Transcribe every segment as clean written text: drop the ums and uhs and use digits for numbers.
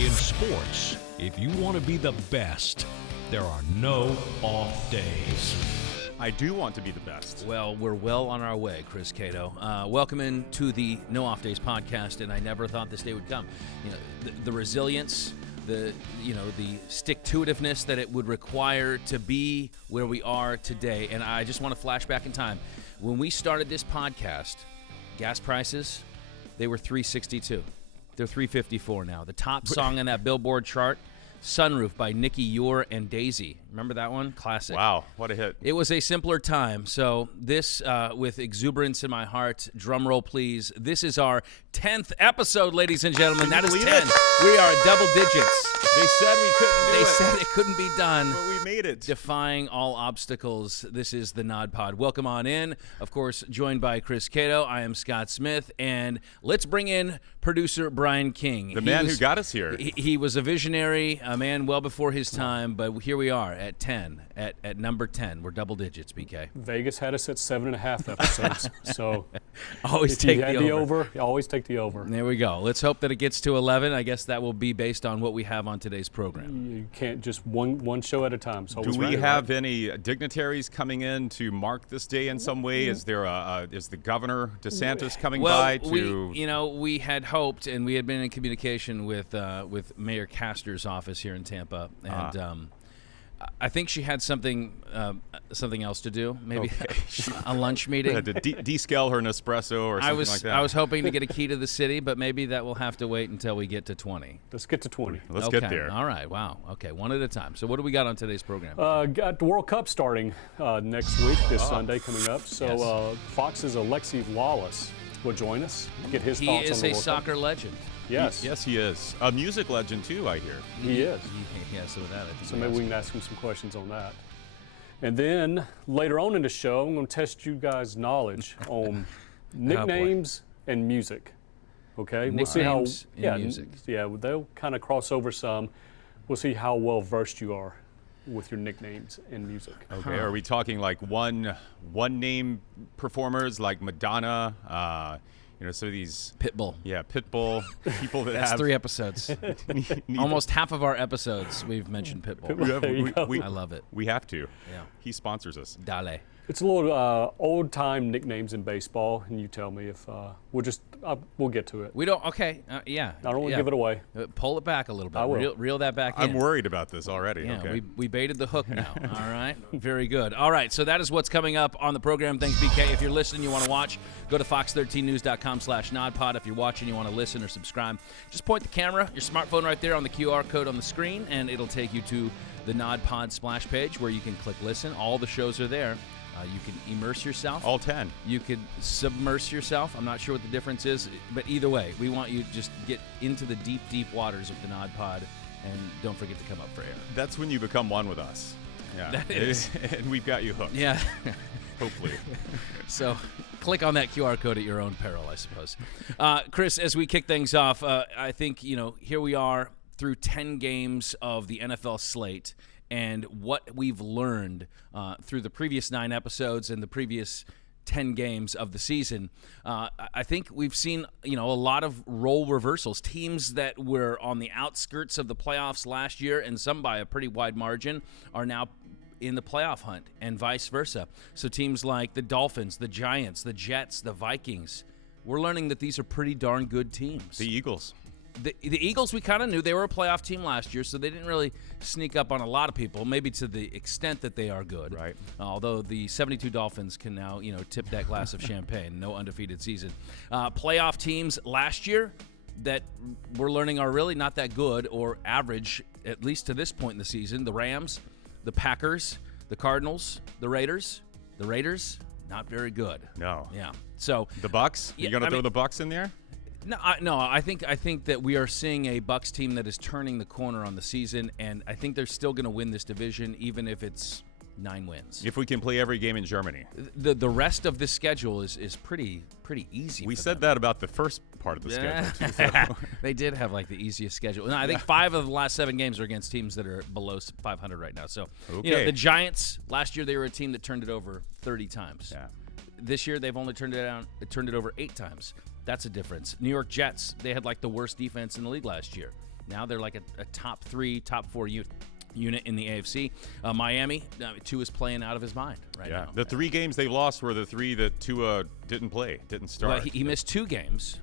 In sports, if you want to be the best, there are no off days. I do want to be the best. Well, we're well on our way, Chris Cato. Welcome into the No Off Days podcast, and I never thought this day would come. You know, the resilience, the stick-to-itiveness that it would require to be where we are today. And I just want to flash back in time. When we started this podcast, gas prices, they were $3.62. They're $3.54 now. The top song on that Billboard chart, Sunroof by Nikki Ure and Daisy. Remember that one? Classic. Wow, what a hit. It was a simpler time. So this, with exuberance in my heart, drum roll please, this is our 10th episode, ladies and gentlemen. That is 10. We are at double digits. They said we couldn't do it. They said it couldn't be done. But we made it. Defying all obstacles. This is the NODPOD. Welcome on in. Of course, joined by Chris Cato. I am Scott Smith. And let's bring in producer Brian King. The man who got us here. He was a visionary, a man well before his time, but here we are at 10, at number 10. We're double digits, BK. Vegas had us at 7.5 episodes. So always if take you had the over. Always take the over. There we go. Let's hope that it gets to 11. I guess that will be based on what we have on today's program. You can't just one show at a time. So do we have any dignitaries coming in to mark this day in some way? Is there is the governor DeSantis coming by to? We had hoped, and we had been in communication with Mayor Castor's office here in Tampa, and I think she had something else to do, maybe a lunch meeting. Had to descale her Nespresso or something like that. I was hoping to get a key to the city, but maybe that will have to wait until we get to 20. Let's get to 20. Let's get there. All right. Wow. Okay. One at a time. So what do we got on today's program? Got the World Cup starting next week, this Sunday coming up. So Yes. Fox's Alexi Lalas will join us, get his He thoughts on the is a World Cup. soccer legend. Yes. Yes, he is. A music legend, too, I hear. He is. Yeah, so that. I think So maybe we can ask him some questions on that. And then later on in the show, I'm going to test you guys' knowledge on nicknames and music. Okay? Nicknames and music. Yeah, they'll kind of cross over some. We'll see how well versed you are with your nicknames and music. Okay, are we talking like one name performers like Madonna? Some of these Pitbull. Yeah, Pitbull people that That's have 3 episodes. Almost half of our episodes we've mentioned Pitbull. I love it. We have to. Yeah. He sponsors us. Dale. It's a little old-time nicknames in baseball, and you tell me if we'll get to it. We don't. Okay. Yeah. I don't want to give it away. Pull it back a little bit. I will. Reel that back in. I'm worried about this already. Yeah, okay. we baited the hook now. All right. Very good. All right. So that is what's coming up on the program. Thanks, BK. If you're listening, you want to watch, go to fox13news.com/NODPOD. If you're watching, you want to listen or subscribe, just point the camera, your smartphone right there on the QR code on the screen, and it'll take you to the NODPOD splash page where you can click listen. All the shows are there. You can immerse yourself. All 10. You could submerse yourself. I'm not sure what the difference is, but either way, we want you to just get into the deep, deep waters of the NODPOD, and don't forget to come up for air. That's when you become one with us. Yeah. That is. And we've got you hooked. Yeah. Hopefully. So click on that QR code at your own peril, I suppose. Chris, as we kick things off, I think, here we are through 10 games of the NFL slate, and what we've learned through the previous 9 episodes and the previous 10 games of the season, I think we've seen, a lot of role reversals. Teams that were on the outskirts of the playoffs last year, and some by a pretty wide margin, are now in the playoff hunt, and vice versa. So teams like the Dolphins, the Giants, the Jets, the Vikings, we're learning that these are pretty darn good teams. The Eagles. The Eagles, we kind of knew they were a playoff team last year, so they didn't really sneak up on a lot of people, maybe to the extent that they are good. Right. Although the 72 Dolphins can now, tip that glass of champagne. No undefeated season. Playoff teams last year that we're learning are really not that good or average, at least to this point in the season. The Rams, the Packers, the Cardinals, the Raiders. The Raiders, not very good. No. Yeah. So the Bucks? You going to throw the Bucks in there? No, I think that we are seeing a Bucs team that is turning the corner on the season, and I think they're still going to win this division, even if it's 9 wins. If we can play every game in Germany. The rest of this schedule is pretty easy. We said that about the first part of the schedule, too. They did have like the easiest schedule. No, I think 5 of the last 7 games are against teams that are below 500 right now. So, the Giants, last year they were a team that turned it over 30 times. Yeah. This year they've only turned it over 8 times. That's a difference. New York Jets, they had like the worst defense in the league last year. Now they're like a top 3, top 4 unit in the AFC. Miami, Tua's playing out of his mind right now. The 3 games they lost were the 3 that Tua didn't start. Well, he missed 2 games.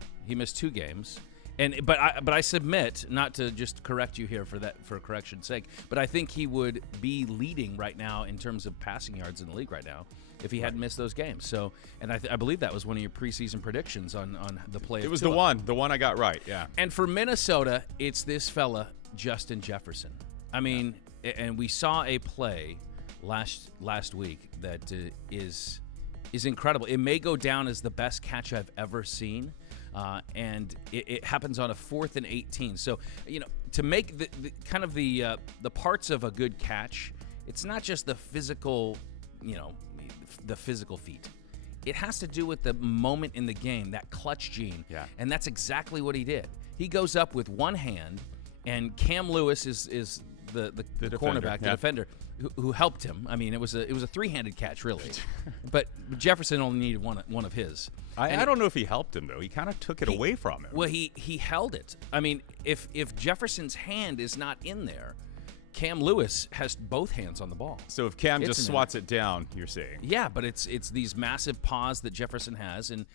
But I submit, not to just correct you here for correction's sake, but I think he would be leading right now in terms of passing yards in the league right now if he hadn't missed those games. So, and I believe that was one of your preseason predictions on the play. It was Tua. the one I got right. Yeah. And for Minnesota, it's this fella Justin Jefferson. I mean, and we saw a play last week that is incredible. It may go down as the best catch I've ever seen. And it happens on a 4th and 18. So, to make the parts of a good catch, it's not just the physical, the physical feat. It has to do with the moment in the game, that clutch gene. Yeah. And that's exactly what he did. He goes up with one hand, and Cam Lewis is the cornerback, the defender, who helped him. I mean, it was a 3-handed catch, really. But Jefferson only needed one of his. I don't know if he helped him, though. He kind of took it away from him. Well, he held it. I mean, if Jefferson's hand is not in there, Cam Lewis has both hands on the ball. So if Cam just swats it down, you're saying? Yeah, but it's these massive paws that Jefferson has and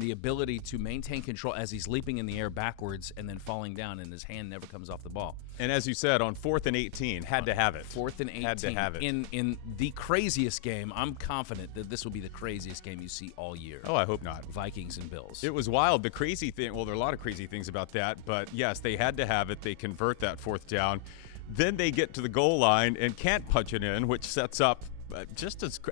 the ability to maintain control as he's leaping in the air backwards and then falling down, and his hand never comes off the ball. And as you said, on 4th and 18, had to have it. 4th and 18. Had to have it. In the craziest game, I'm confident that this will be the craziest game you see all year. Oh, I hope not. Vikings and Bills. It was wild. The crazy thing, well, there are a lot of crazy things about that, but yes, they had to have it. They convert that 4th down. Then they get to the goal line and can't punch it in, which sets up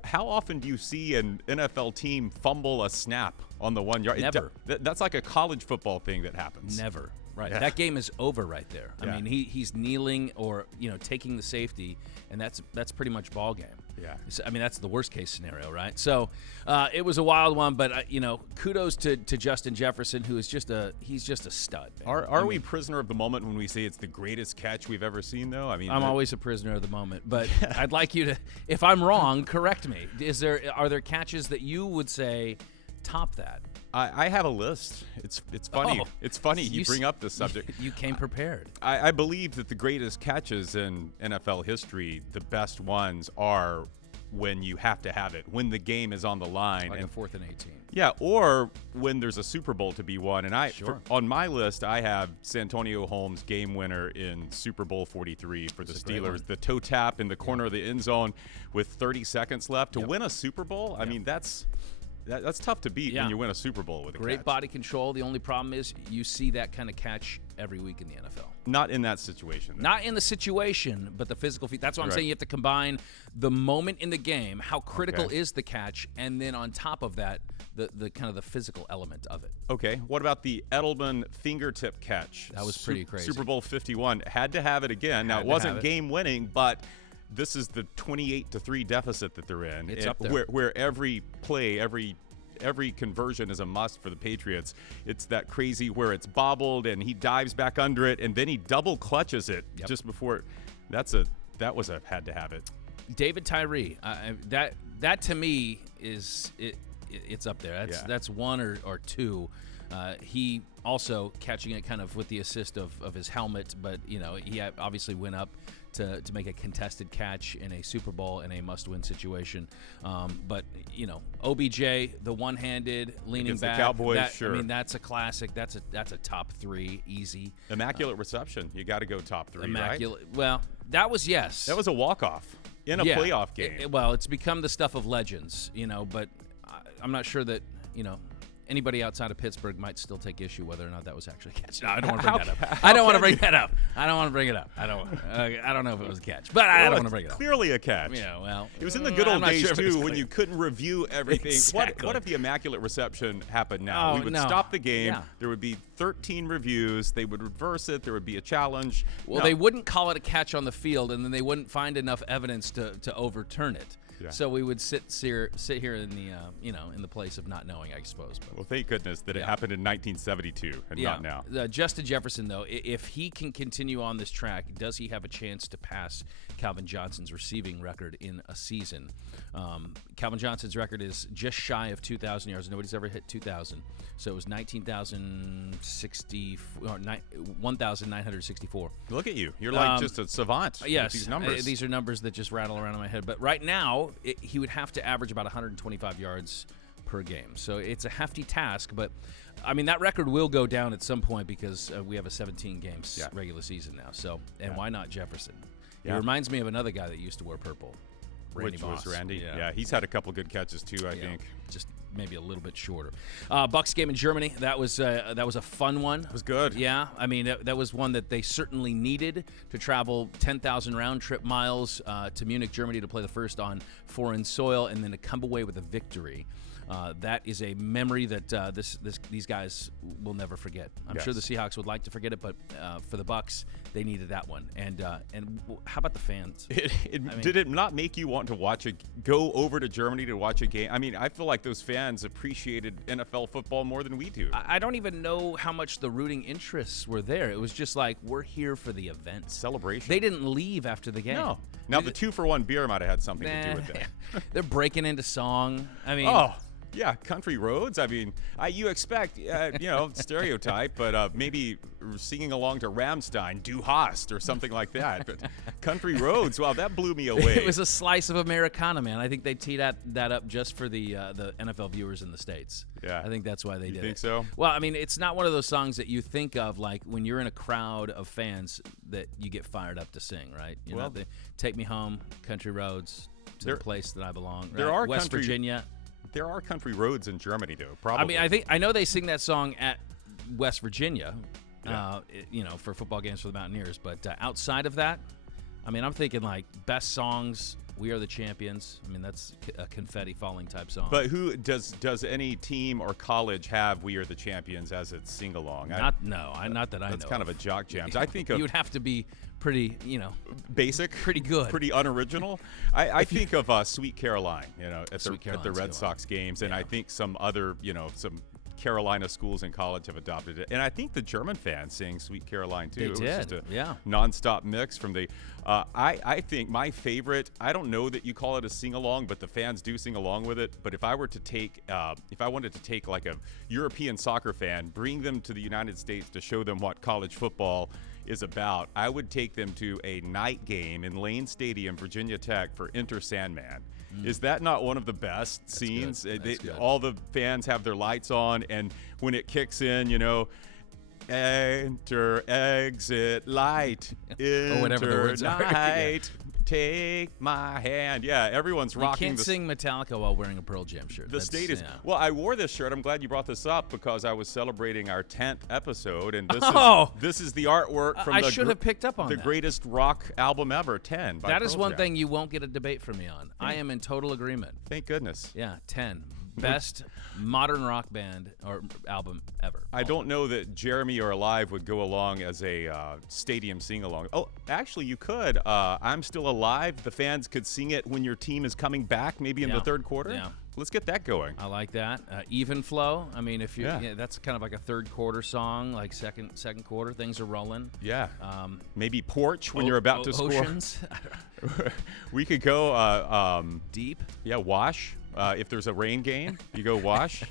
how often do you see an NFL team fumble a snap on the 1 yard? Never. That's like a college football thing that happens. Never. Right. Yeah. That game is over right there. Yeah. I mean, he's kneeling or taking the safety, and that's pretty much ball game. Yeah. I mean, that's the worst case scenario, right? So it was a wild one, but kudos to Justin Jefferson, who is he's just a stud. Man. Are we prisoner of the moment when we say it's the greatest catch we've ever seen, though? I mean, I'm always a prisoner of the moment, but I'd like you to, if I'm wrong, correct me. Are there catches that you would say top that? I have a list. It's funny. Oh, it's funny you bring up this subject. You came prepared. I believe that the greatest catches in NFL history, the best ones, are when you have to have it, when the game is on the line. Like and a 4th and 18. Yeah, or when there's a Super Bowl to be won. And Sure. on my list, I have Santonio Holmes' game winner in Super Bowl 43 for the Steelers. The toe tap in the corner of the end zone with 30 seconds left. To win a Super Bowl, I mean, that's tough to beat when you win a Super Bowl with a great catch. body control. The only problem is you see that kind of catch every week in the NFL. Not in that situation. Though. Not in the situation, but the physical feat. That's why I'm saying you have to combine the moment in the game, how critical is the catch, and then on top of that, the kind of the physical element of it. Okay. What about the Edelman fingertip catch? That was pretty crazy. Super Bowl 51. Had to have it again. Now, it wasn't game-winning, but this is the 28-3 deficit that they're in. It's up there. Where every play, every conversion is a must for the Patriots. It's that crazy where it's bobbled and he dives back under it and then he double clutches it just before. That was a had to have it. David Tyree, that to me is it's up there. That's one or two. He also catching it kind of with the assist of his helmet, but he obviously went up to make a contested catch in a Super Bowl in a must-win situation. But OBJ, the one-handed leaning against back, the Cowboys, sure. I mean, that's a classic. That's a top 3 easy. Immaculate reception. You got to go top 3. Immaculate. Right? Well, that was That was a walk-off in a playoff game. It's become the stuff of legends, but I'm not sure that anybody outside of Pittsburgh might still take issue whether or not that was actually a catch. No, I don't want to bring that up. I don't want to bring that up. I don't want to bring it up. I don't know if it was a catch, but I don't want to bring it up. Clearly a catch. Yeah, well, it was in the good old days too when clear. you couldn't review everything. Exactly. What if the immaculate reception happened now? Oh, We would stop the game. Yeah. There would be 13 reviews. They would reverse it. There would be a challenge. Well, they wouldn't call it a catch on the field, and then they wouldn't find enough evidence to overturn it. Yeah. So we would sit here in the in the place of not knowing, I suppose. But, Well, thank goodness that it happened in 1972 and not now. Justin Jefferson, though, if he can continue on this track, does he have a chance to pass Calvin Johnson's receiving record in a season? Calvin Johnson's record is just shy of 2,000 yards. Nobody's ever hit 2,000. So it was 1,964. Look at you. You're like just a savant Yes. with these numbers. These are numbers that just rattle around in my head. But right now, he would have to average about 125 yards per game. So it's a hefty task. But, I mean, that record will go down at some point because we have a 17-game regular season now. So, and why not Jefferson? It reminds me of another guy that used to wear purple. Randy Which Moss. was Randy. Yeah, he's had a couple good catches too, I think. Just maybe a little bit shorter. Bucks game in Germany. That was a fun one. It was good. Yeah, I mean that was one that they certainly needed to travel 10,000 round trip miles to Munich, Germany, to play the first on foreign soil, and then to come away with a victory. That is a memory that these guys will never forget. I'm sure the Seahawks would like to forget it, but for the Bucks, they needed that one. And how about the fans? Did it not make you want to go over to Germany to watch a game? I mean, I feel like those fans appreciated NFL football more than we do. I don't even know how much the rooting interests were there. It was just like, we're here for the event. Celebration. They didn't leave after the game. No. Now, the 2-for-1 beer might have had something to do with that. They're breaking into song. I mean... Oh. Yeah, country roads. I mean, you expect, stereotype, but maybe singing along to Rammstein, Du Hast, or something like that. But country roads, wow, that blew me away. It was a slice of Americana, man. I think they teed that up just for the NFL viewers in the States. Yeah. I think that's why they did it. You think so? Well, I mean, it's not one of those songs that you think of like when you're in a crowd of fans that you get fired up to sing, right? You know, they Take Me Home, Country Roads, to the place that I belong. Right? There are West Virginia. There are country roads in Germany, though. Probably. I mean, I know they sing that song at West Virginia, for football games for the Mountaineers. But outside of that, I mean, I'm thinking like best songs. We Are the Champions. I mean, that's a confetti falling type song. But who does any team or college have We Are the Champions as its sing along? Not that I know. That's kind of a jock jams. I think you would have to be pretty, basic, pretty good, pretty unoriginal. I think of Sweet Caroline, at the Red Sox games, and I think some other, some Carolina schools and college have adopted it, and I think the German fans sing Sweet Caroline too. They it was did. just a yeah. nonstop mix from the. I think my favorite. I don't know that you call it a sing along, but the fans do sing along with it. But if I wanted to take like a European soccer fan, bring them to the United States to show them what college football is about, I would take them to a night game in Lane Stadium, Virginia Tech, for Enter Sandman. Is that not one of the best scenes? Good. All the fans have their lights on, and when it kicks in, enter, exit, light, or whatever the words night, take my hand. Yeah, everyone's rocking. You can't sing Metallica while wearing a Pearl Jam shirt. The state is. Well, I wore this shirt. I'm glad you brought this up because I was celebrating our 10th episode, and this is the artwork from I should have picked up on the that. greatest rock album ever, 10. By That is Pearl one Jam. thing you won't get a debate from me on. I am in total agreement. Thank goodness. Yeah, 10. Best modern rock band or album ever. I don't know that Jeremy or Alive would go along as a stadium sing-along. Oh, actually, you could. I'm Still Alive. The fans could sing it when your team is coming back, maybe in the third quarter. Yeah. Let's get that going. I like that. Even Flow. I mean, if you that's kind of like a third quarter song, like second quarter, things are rolling. Yeah. Maybe Porch when you're about to score. Oceans. We could go Deep. Yeah, Wash. If there's a rain game, you go Wash.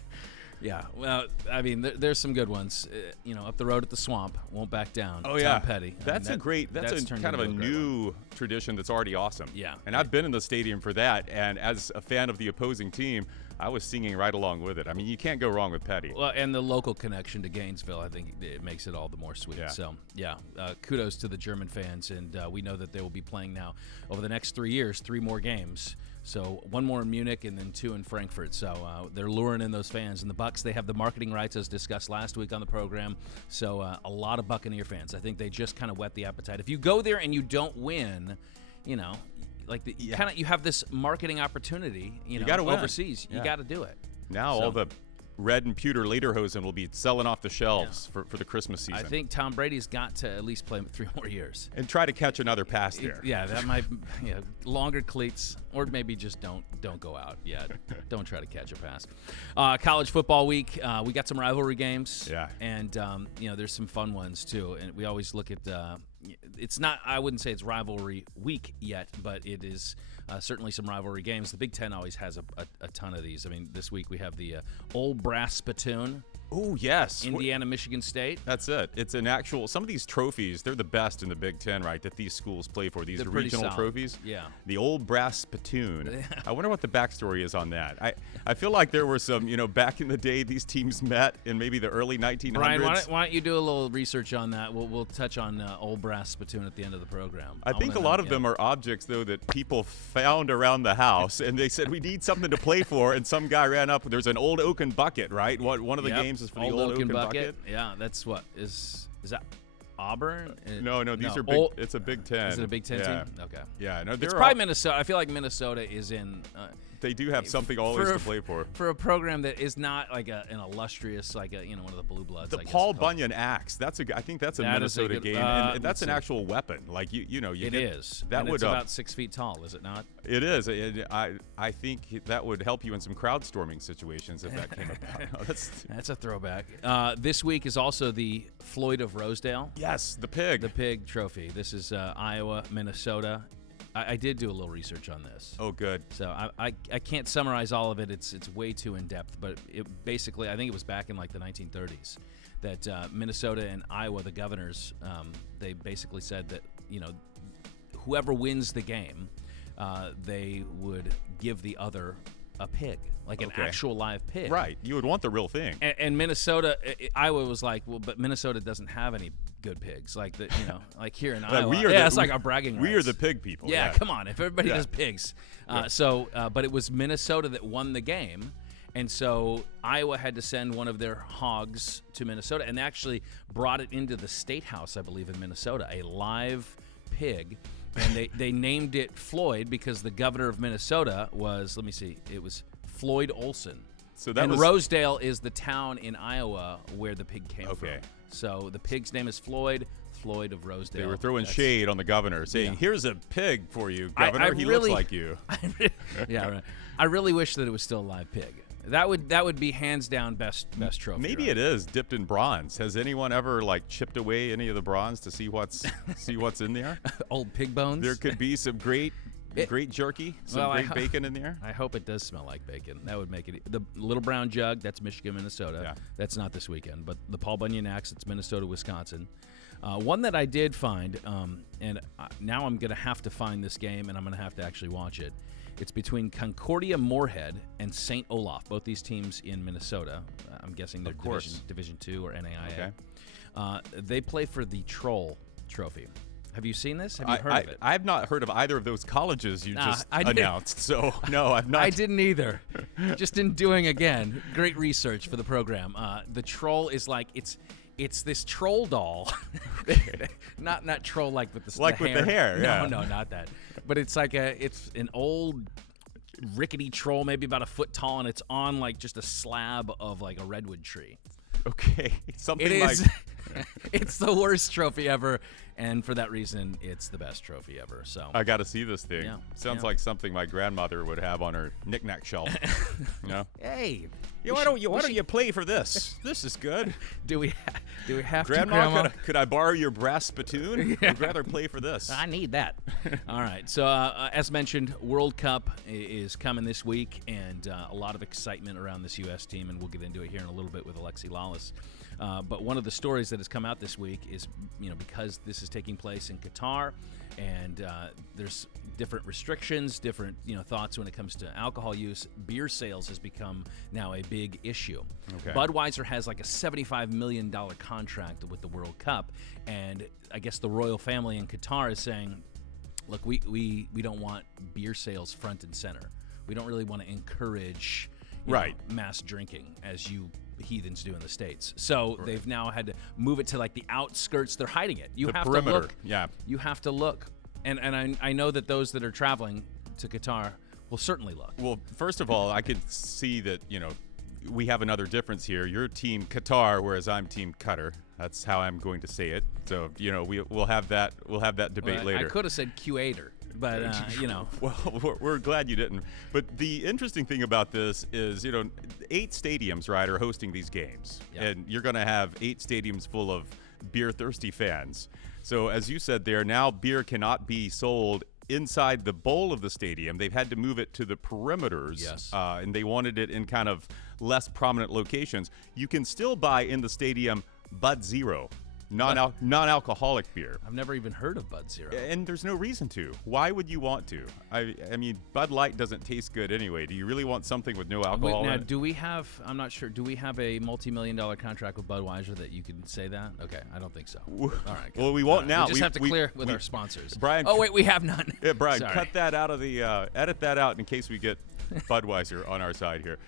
Yeah, well, I mean, there's some good ones. Up the road at the swamp, Won't Back Down. Oh yeah, Tom Petty. That's kind of a new tradition that's already awesome. Yeah, and I've been in the stadium for that. And as a fan of the opposing team, I was singing right along with it. I mean, you can't go wrong with Petty. Well, and the local connection to Gainesville, I think it makes it all the more sweet. Yeah. So, kudos to the German fans, and we know that they will be playing now over the next 3 years, 3 more games. So 1 more in Munich and then 2 in Frankfurt. So they're luring in those fans. And the Bucs, they have the marketing rights as discussed last week on the program. So a lot of Buccaneer fans. I think they just kind of whet the appetite. If you go there and you don't win, you have this marketing opportunity. You gotta win. overseas. You got to do it. Now all the Red and Pewter Lederhosen will be selling off the shelves for the Christmas season. I think Tom Brady's got to at least play 3 more years. And try to catch another pass there. Yeah, that might, longer cleats, or maybe just don't go out yet. Don't try to catch a pass. College football week, we got some rivalry games. Yeah. And, there's some fun ones, too. And we always look at, it's not, I wouldn't say it's rivalry week yet, but it is certainly some rivalry games. The Big Ten always has a ton of these. I mean, this week we have the Old Brass Spitoon. Oh, yes. Indiana, Michigan State. That's it. It's an actual, some of these trophies, they're the best in the Big Ten, right, that these schools play for, these regional trophies. Yeah. The Old Brass Spittoon. I wonder what the backstory is on that. I feel like there were some, back in the day, these teams met in maybe the early 1900s. Brian, why don't you do a little research on that? We'll touch on Old Brass Spittoon at the end of the program. I think a lot of them are objects, though, that people found around the house, and they said, we need something to play for, and some guy ran up. There's an old oaken bucket, right? One of the games is for the old oaken bucket. Yeah, that's what is that Auburn? No, these are big. It's a Big Ten. Is it a Big Ten team? Okay. Yeah, no, it's probably Minnesota. I feel like Minnesota is in. They do have something always to play for. For a program that is not like an illustrious, one of the blue bloods. The Paul Bunyan axe. I think that's a Minnesota game, and that's an actual weapon. Like it is. That and would it's about 6 feet tall, is it not? It is. I think that would help you in some crowd storming situations if that came about. That's a throwback. This week is also the Floyd of Rosedale. Yes, the pig. The pig trophy. This is Iowa, Minnesota. I did do a little research on this. Oh, good. So I can't summarize all of it. It's way too in depth. But it basically, I think it was back in like the 1930s that Minnesota and Iowa, the governors, they basically said that whoever wins the game, they would give the other a pig, like an actual live pig. Right. You would want the real thing. And Minnesota, Iowa was like, well, but Minnesota doesn't have any good pigs, like like here in Iowa. It's like our bragging rights. We are the pig people. Yeah, come on. If everybody does pigs, but it was Minnesota that won the game, and so Iowa had to send one of their hogs to Minnesota, and they actually brought it into the State House, I believe, in Minnesota, a live pig. And they named it Floyd because the governor of Minnesota was, it was Floyd Olson. So that Rosedale is the town in Iowa where the pig came from. So the pig's name is Floyd of Rosedale. They were throwing shade on the governor, saying, here's a pig for you, governor. He looks like you. Right. I really wish that it was still a live pig. That would be hands down best trophy. Maybe it is dipped in bronze. Has anyone ever chipped away any of the bronze to see what's in there? Old pig bones. There could be some great jerky, great bacon in there. I hope it does smell like bacon. That would make it. The Little Brown Jug, that's Michigan, Minnesota. Yeah. That's not this weekend. But the Paul Bunyan Axe, it's Minnesota, Wisconsin. One that I did find, and now I'm going to have to find this game, and I'm going to have to actually watch it. It's between Concordia Moorhead and St. Olaf, both these teams in Minnesota. I'm guessing they're Division II or NAIA. Okay. They play for the Troll Trophy. Have you seen this? Have you heard of it? I've not heard of either of those colleges you just announced. So, no, I've not. I didn't either. Just in doing, again, great research for the program. The Troll is it's this troll doll. not troll like with the hair. With the hair, No, not that. But it's it's an old rickety troll, maybe about a foot tall, and it's on just a slab of a redwood tree. Okay. It is. It's the worst trophy ever, and for that reason, it's the best trophy ever. So I got to see this thing. Yeah. Sounds like something my grandmother would have on her knick-knack shelf. Hey, why don't you play for this? This is good. Do we have Grandma, to, Grandma? Could I borrow your brass spittoon? I'd rather play for this. I need that. All right. So as mentioned, World Cup is coming this week, and a lot of excitement around this U.S. team, and we'll get into it here in a little bit with Alexi Lalas. But one of the stories that has come out this week is, because this is taking place in Qatar, and there's different restrictions, different, thoughts when it comes to alcohol use. Beer sales has become now a big issue. Okay. Budweiser has a $75 million contract with the World Cup, and I guess the royal family in Qatar is saying, look, we don't want beer sales front and center. We don't really want to encourage mass drinking as you heathens do in the States. So they've now had to move it to the outskirts. They're hiding it. You have perimeter. to look. Yeah. You have to look. And I know that those that are traveling to Qatar will certainly look. Well, first of all, I could see that, we have another difference here. You're team Qatar, whereas I'm team Qatar. That's how I'm going to say it. So, we'll have that debate later. I could have said Q8er, but, Well, we're glad you didn't. But the interesting thing about this is, 8 stadiums, right, are hosting these games. Yep. And you're going to have 8 stadiums full of beer-thirsty fans. So, as you said there, now beer cannot be sold inside the bowl of the stadium. They've had to move it to the perimeters. Yes. And they wanted it in kind of less prominent locations. You can still buy in the stadium Bud Zero, non-alcoholic beer. I've never even heard of Bud Zero. And there's no reason to. Why would you want to? I mean, Bud Light doesn't taste good anyway. Do you really want something with no alcohol in it? Do we have, I'm not sure, do we have a multi-million-dollar contract with Budweiser that you can say that? Okay, I don't think so. All right. Well, we won't now. We just have to clear with our sponsors. Brian, oh, wait, we have none. Yeah, Brian, Sorry. cut that out of the, edit that out in case we get Budweiser on our side here.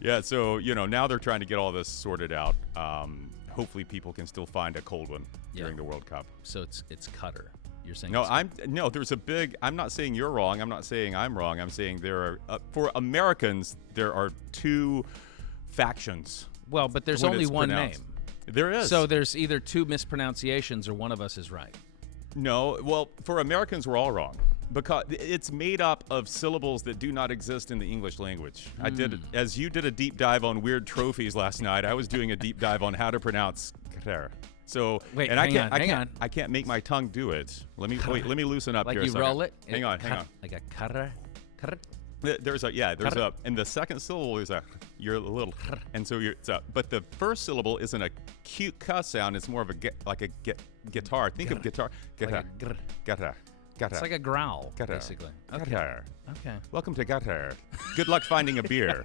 Yeah, so, now they're trying to get all this sorted out. Hopefully people can still find a cold one during the World Cup. So it's Qatar. You're saying there's a big, I'm not saying you're wrong. I'm not saying I'm wrong. I'm saying there are, for Americans, there are 2 factions. Well, but there's when only it's one pronounced. name. There is. So there's either 2 mispronunciations or one of us is right. No, well, for Americans, we're all wrong. Because it's made up of syllables that do not exist in the English language. As you did a deep dive on weird trophies last night, I was doing a deep dive on how to pronounce Qatar. So wait, hang on. I can't make my tongue do it. Let me loosen up like here. Like you roll it. Hang on. Like a Qatar. There's and the second syllable is you're a little, and so it's a. But the first syllable isn't a cute cuss sound. It's more of a guitar. Think of guitar. Qatar. It's like a growl, Qatar. basically. Okay. Qatar. Okay. Welcome to Qatar. Good luck finding a beer.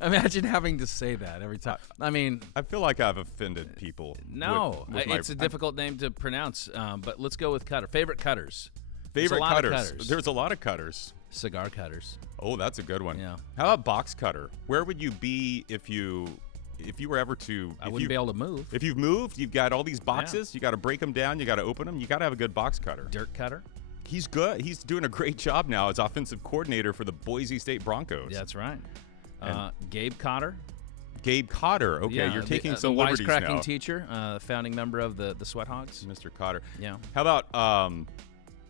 Imagine having to say that every time. I mean, I feel like I've offended people. No, it's a difficult name to pronounce. But let's go with Qatar. Favorite cutters. Favorite cutters. There's a lot of cutters. Cigar cutters. Oh, that's a good one. Yeah. How about box cutter? Where would you be if you were ever to? I wouldn't be able to move. If you've moved, you've got all these boxes. You got to break them down. You got to open them. You got to have a good box cutter. Dirt cutter. He's good. He's doing a great job now as offensive coordinator for the Boise State Broncos. Yeah, that's right. Gabe Cotter. Gabe Cotter. Okay, yeah, you're taking the some liberties now. wisecracking teacher, founding member of the Sweat Hogs. Mr. Cotter. Yeah. How about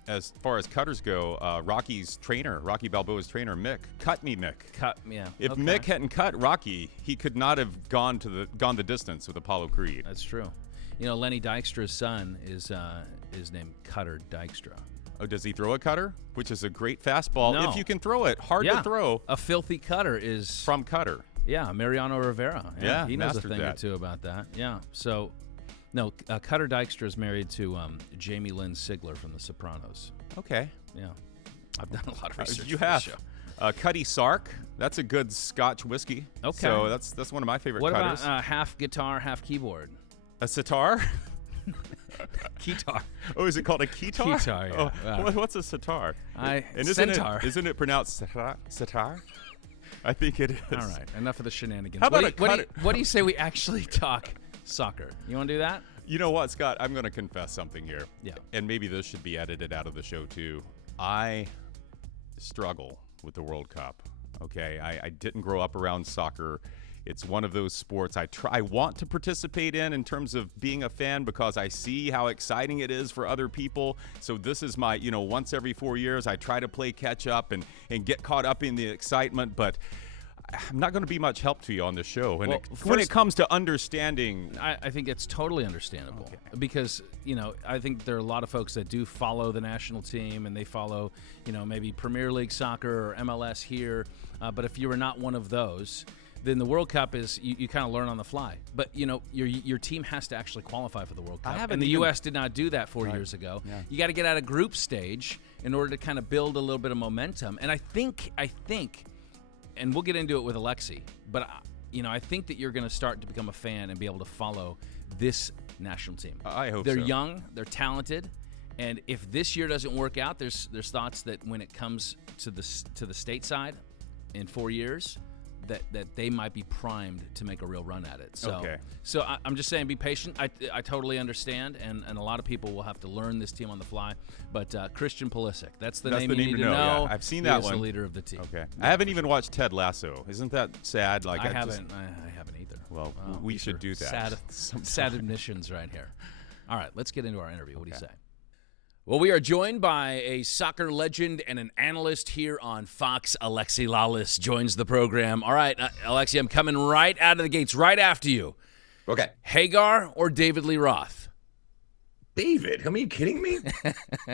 as far as cutters go, Rocky Balboa's trainer, Mick. Cut me, Mick. If Mick hadn't cut Rocky, he could not have gone the distance with Apollo Creed. That's true. Lenny Dykstra's son is named Cutter Dykstra. Oh, does he throw a cutter? Which is a great fastball. No. If you can throw it, hard to throw. A filthy cutter is from Cutter. Yeah, Mariano Rivera. Yeah, he knows a thing or two about that. Yeah. So, no, Cutter Dykstra is married to Jamie Lynn Sigler from The Sopranos. Okay. Yeah. I've done a lot of research. You for have. This show. Cuddy Sark. That's a good Scotch whiskey. Okay. So that's one of my favorite cutters. What about half guitar, half keyboard? A sitar? Keytar. Oh, is it called a keytar? Keytar, yeah. Oh, what's a sitar? Centaur. Isn't it pronounced sitar? I think it is. All right, enough of the shenanigans. How about what do you say we actually talk soccer? You want to do that? You know what, Scott? I'm going to confess something here. Yeah. And maybe this should be edited out of the show, too. I struggle with the World Cup. Okay, I didn't grow up around soccer. It's one of those sports I want to participate in terms of being a fan because I see how exciting it is for other people. So this is my, once every 4 years, I try to play catch up and get caught up in the excitement. But I'm not going to be much help to you on the show. When it comes to understanding. I think it's totally understandable because, I think there are a lot of folks that do follow the national team and they follow, maybe Premier League soccer or MLS here. But if you are not one of those, then the World Cup is you kind of learn on the fly. But your team has to actually qualify for the World Cup, and the U.S. did not do that 4 years ago. Yeah. You got to get out of group stage in order to kind of build a little bit of momentum. And I think, and we'll get into it with Alexi, but I think that you're going to start to become a fan and be able to follow this national team. I hope they're young, they're talented, and if this year doesn't work out, there's thoughts that when it comes to the stateside in 4 years, that they might be primed to make a real run at it. So, Okay. so I'm just saying, be patient. I totally understand, and a lot of people will have to learn this team on the fly. But Christian Pulisic, that's the name you need to know. Yeah. I've seen He that is one. the leader of the team. Okay. I haven't even watched Ted Lasso. Isn't that sad? Like I haven't either. Well, we these should are do that. Sad admissions right here. All right, let's get into our interview. What do you say? Well, we are joined by a soccer legend and an analyst here on Fox. Alexi Lalas joins the program. All right, Alexi, I'm coming right out of the gates, right after you. Okay. Hagar or David Lee Roth? David, are you kidding me?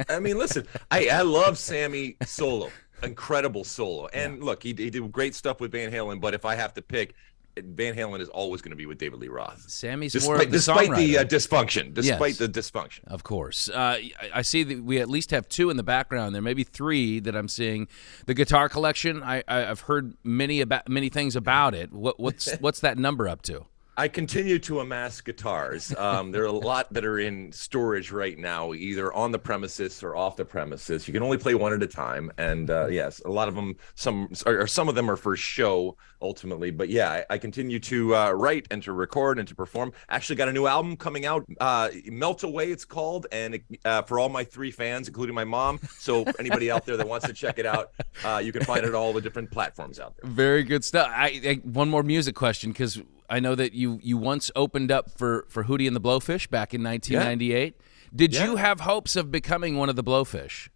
I mean, listen, I love Sammy solo. Incredible solo. And look, he did great stuff with Van Halen, but if I have to pick, Van Halen is always going to be with David Lee Roth. Sammy's more of the despite the songwriter. dysfunction. Despite Yes. the dysfunction. Of course. I see that we at least have two in the background. There may be three that I'm seeing. The guitar collection, I've heard many things about it. What's that number up to? I continue to amass guitars. There are a lot that are in storage right now, either on the premises or off the premises. You can only play one at a time, and yes, a lot of them, some of them are for show ultimately. But yeah, I continue to write and to record and to perform. Actually, got a new album coming out, "Melt Away" it's called, and for all my 3 fans, including my mom. So anybody out there that wants to check it out, you can find it on all the different platforms out there. Very good stuff. One more music question, because I know that you once opened up for Hootie and the Blowfish back in 1998. Did you have hopes of becoming one of the Blowfish?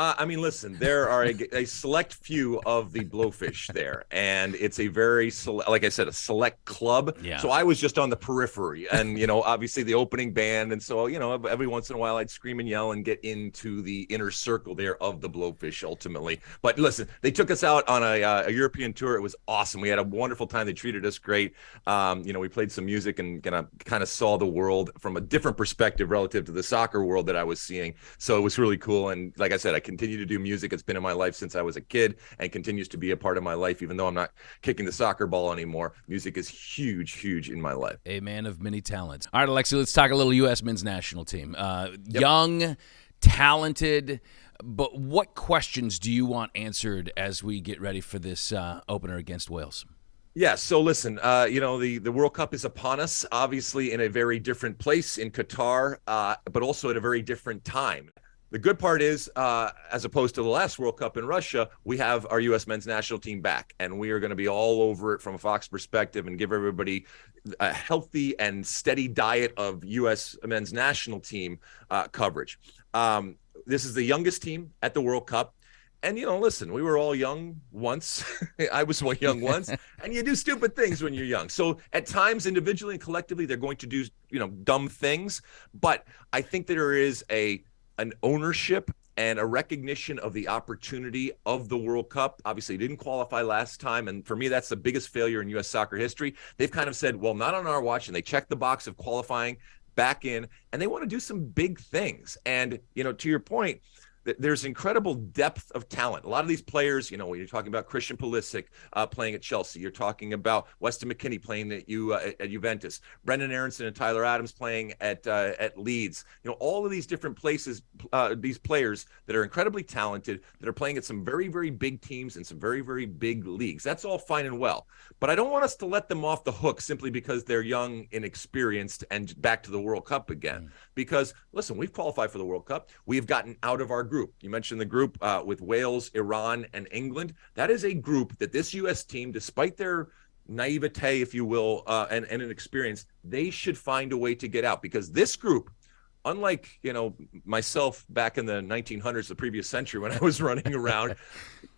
I mean, listen, there are a select few of the Blowfish there, and it's a very, like I said, a select club. Yeah. So I was just on the periphery, and, obviously the opening band. And so, every once in a while I'd scream and yell and get into the inner circle there of the Blowfish ultimately. But listen, they took us out on a European tour. It was awesome. We had a wonderful time. They treated us great. We played some music and kind of saw the world from a different perspective relative to the soccer world that I was seeing. So it was really cool. And like I said, I continue to do music. It's been in my life since I was a kid and continues to be a part of my life, even though I'm not kicking the soccer ball anymore. Music is huge in my life. A man of many talents. All right, Alexi, let's talk a little U.S. men's national team. Young, talented, but what questions do you want answered as we get ready for this opener against Wales? Yeah, so listen, the World Cup is upon us, obviously in a very different place in Qatar, but also at a very different time. The good part is, as opposed to the last World Cup in Russia, we have our U.S. men's national team back, and we are going to be all over it from a Fox perspective and give everybody a healthy and steady diet of U.S. men's national team coverage. This is the youngest team at the World Cup. And, listen, we were all young once. I was young once. And you do stupid things when you're young. So at times, individually and collectively, they're going to do, dumb things. But I think there is an ownership and a recognition of the opportunity of the World Cup. Obviously, it didn't qualify last time. And for me, that's the biggest failure in U.S. soccer history. They've kind of said, well, not on our watch. And they checked the box of qualifying back in. And they want to do some big things. And, to your point, there's incredible depth of talent. A lot of these players, when you're talking about Christian Pulisic playing at Chelsea, you're talking about Weston McKennie playing at Juventus, Brendan Aronson and Tyler Adams playing at Leeds. All of these different places, these players that are incredibly talented, that are playing at some very, very big teams and some very, very big leagues. That's all fine and well. But I don't want us to let them off the hook simply because they're young, inexperienced, and back to the World Cup again. Because, listen, we've qualified for the World Cup. We've gotten out of our group. You mentioned the group with Wales, Iran, and England. That is a group that this U.S. team, despite their naivete, if you will, and inexperience, they should find a way to get out. Because this group, unlike, myself back in the 1900s, the previous century when I was running around,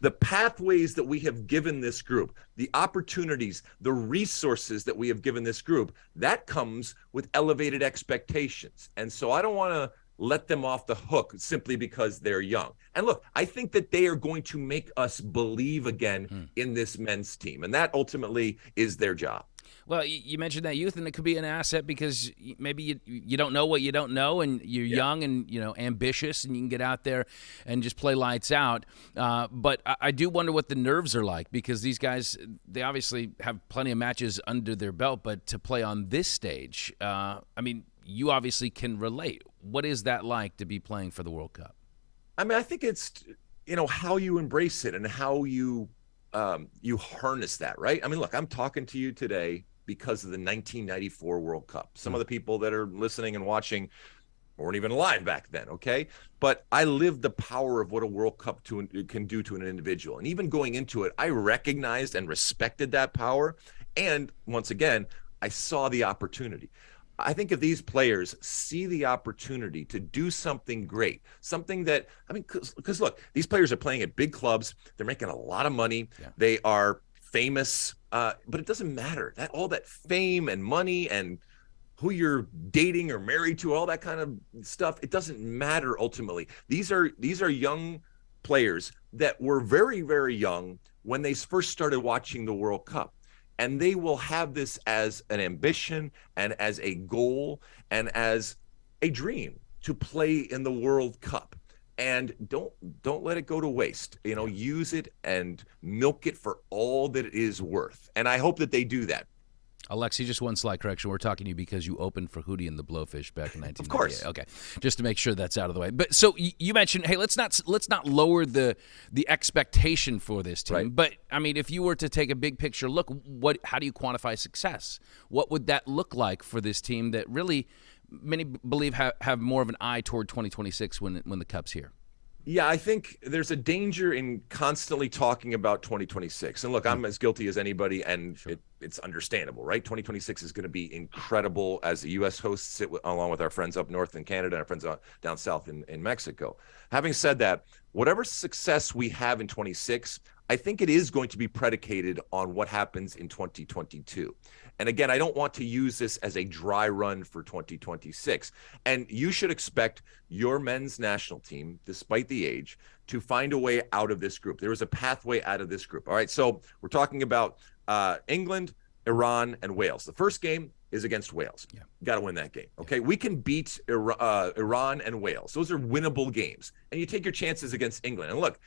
the pathways that we have given this group, the opportunities, the resources that we have given this group, that comes with elevated expectations. And so I don't want to let them off the hook simply because they're young. And look, I think that they are going to make us believe again in this men's team. And that ultimately is their job. Well, you mentioned that youth, and it could be an asset because maybe you don't know what you don't know, and you're young and ambitious, and you can get out there and just play lights out. But I do wonder what the nerves are like, because these guys, they obviously have plenty of matches under their belt, but to play on this stage, you obviously can relate. What is that like to be playing for the World Cup? I mean, I think it's how you embrace it and how you you harness that, right? I mean, look, I'm talking to you today because of the 1994 World Cup. Some of the people that are listening and watching weren't even alive back then, okay? But I lived the power of what a World Cup can do to an individual. And even going into it, I recognized and respected that power. And once again, I saw the opportunity. I think if these players see the opportunity to do something great, something that, I mean, because look, these players are playing at big clubs. They're making a lot of money. Yeah. They are famous, but it doesn't matter. That all that fame and money and who you're dating or married to, all that kind of stuff, it doesn't matter ultimately. These are young players that were very, very young when they first started watching the World Cup. And they will have this as an ambition and as a goal and as a dream to play in the World Cup. And don't let it go to waste. You know, use it and milk it for all that it is worth. And I hope that they do that. Alexi, just one slight correction. We're talking to you because you opened for Hootie and the Blowfish back in 1998. Of course. Okay, just to make sure that's out of the way. But so you mentioned, hey, let's not lower the expectation for this team. Right. But I mean, if you were to take a big picture look, how do you quantify success? What would that look like for this team that really many believe have more of an eye toward 2026 when the Cup's here? Yeah, I think there's a danger in constantly talking about 2026. And look, I'm as guilty as anybody, and sure. It's understandable, right? 2026 is going to be incredible as the U.S. hosts it along with our friends up north in Canada and our friends down south in Mexico. Having said that, whatever success we have in 26, I think it is going to be predicated on what happens in 2022. And again, I don't want to use this as a dry run for 2026. And you should expect your men's national team, despite the age, to find a way out of this group. There is a pathway out of this group. All right, so we're talking about England, Iran, and Wales. The first game is against Wales. Yeah. Got to win that game. Okay, we can beat Iran and Wales. Those are winnable games. And you take your chances against England. And look,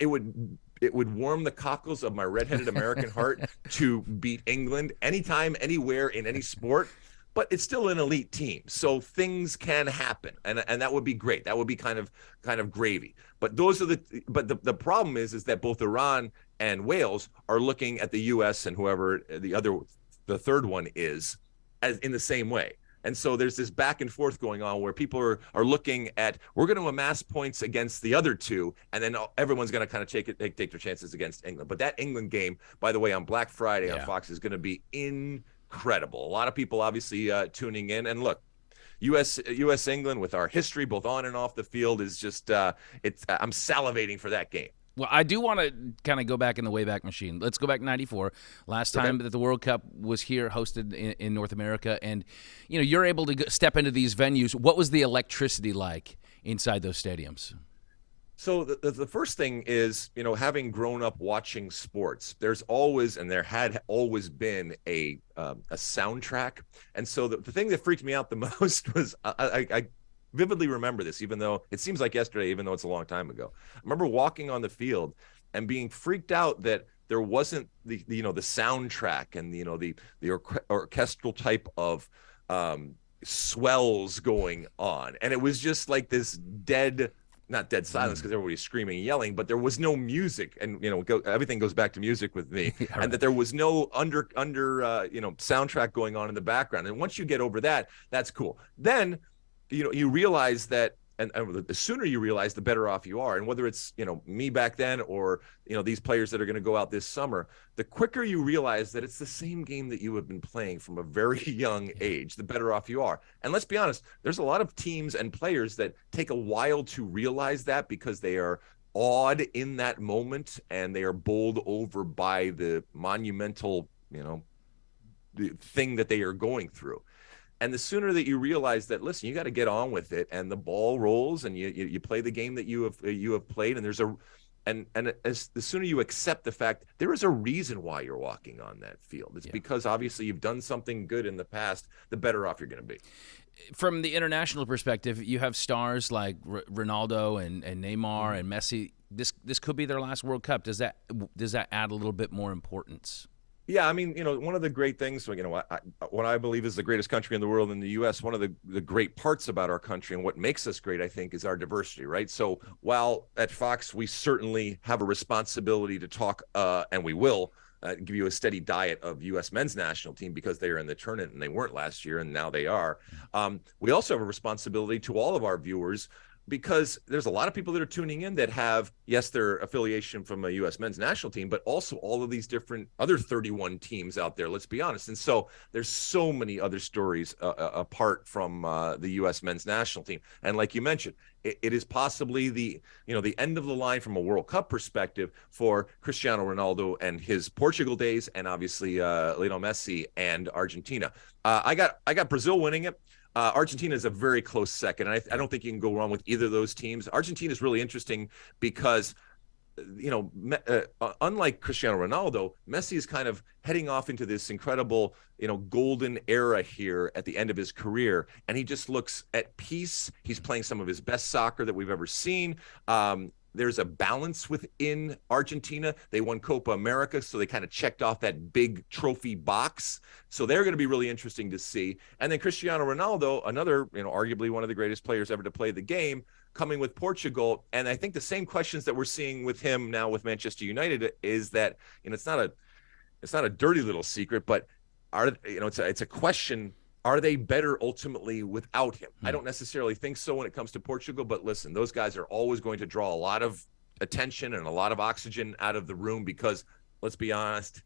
it would warm the cockles of my redheaded American heart to beat England anytime, anywhere, in any sport. But it's still an elite team, so things can happen, and that would be great. That would be kind of gravy. But the problem is that both Iran and Wales are looking at the U.S. and whoever the third one is, as in the same way. And so there's this back and forth going on where people are looking at, we're going to amass points against the other two, and then everyone's going to kind of take their chances against England. But that England game, by the way, on Black Friday on Fox is going to be incredible. A lot of people obviously tuning in. And look, U.S. England with our history both on and off the field is just I'm salivating for that game. Well, I do want to kind of go back in the Wayback Machine. Let's go back 94. Last time that the World Cup was here, hosted in North America, and you're able to step into these venues. What was the electricity like inside those stadiums? So the first thing is, having grown up watching sports, there's always, and there had always been a soundtrack. And so the thing that freaked me out the most was I vividly remember this, even though it seems like yesterday, even though it's a long time ago. I remember walking on the field and being freaked out that there wasn't the soundtrack and the orchestral type of swells going on, and it was just like this not dead silence because everybody's screaming and yelling, but there was no music, and everything goes back to music with me. Yeah, right. And that there was no under soundtrack going on in the background. And once you get over that, that's cool. Then you realize that, and the sooner you realize, the better off you are. And whether it's, me back then or, these players that are going to go out this summer, the quicker you realize that it's the same game that you have been playing from a very young age, the better off you are. And let's be honest, there's a lot of teams and players that take a while to realize that because they are awed in that moment and they are bowled over by the monumental, the thing that they are going through. And the sooner that you realize that, listen, you got to get on with it, and the ball rolls, and you play the game that you have played, and the sooner you accept the fact there is a reason why you're walking on that field. It's because obviously you've done something good in the past. The better off you're going to be. From the international perspective, you have stars like Ronaldo and Neymar and Messi. This could be their last World Cup. Does that add a little bit more importance? Yeah, I mean, one of the great things, what I believe is the greatest country in the world in the U.S., one of the great parts about our country and what makes us great, I think, is our diversity, right? So while at Fox, we certainly have a responsibility to talk, and we will give you a steady diet of U.S. men's national team because they are in the tournament and they weren't last year and now they are. We also have a responsibility to all of our viewers, because there's a lot of people that are tuning in that have, yes, their affiliation from a U.S. men's national team, but also all of these different other 31 teams out there, let's be honest. And so there's so many other stories apart from the U.S. men's national team. And like you mentioned, it is possibly the end of the line from a World Cup perspective for Cristiano Ronaldo and his Portugal days, and obviously Lionel Messi and Argentina. I got Brazil winning it. Argentina is a very close second, and I don't think you can go wrong with either of those teams. Argentina is really interesting because, unlike Cristiano Ronaldo, Messi is kind of heading off into this incredible, golden era here at the end of his career, and he just looks at peace. He's playing some of his best soccer that we've ever seen. There's a balance within Argentina. They won Copa America, so they kind of checked off that big trophy box. So they're going to be really interesting to see. And then Cristiano Ronaldo, another, arguably one of the greatest players ever to play the game, coming with Portugal. And I think the same questions that we're seeing with him now with Manchester United is that, it's not a dirty little secret, but it's a question. Are they better ultimately without him? I don't necessarily think so when it comes to Portugal, but listen, those guys are always going to draw a lot of attention and a lot of oxygen out of the room because, let's be honest,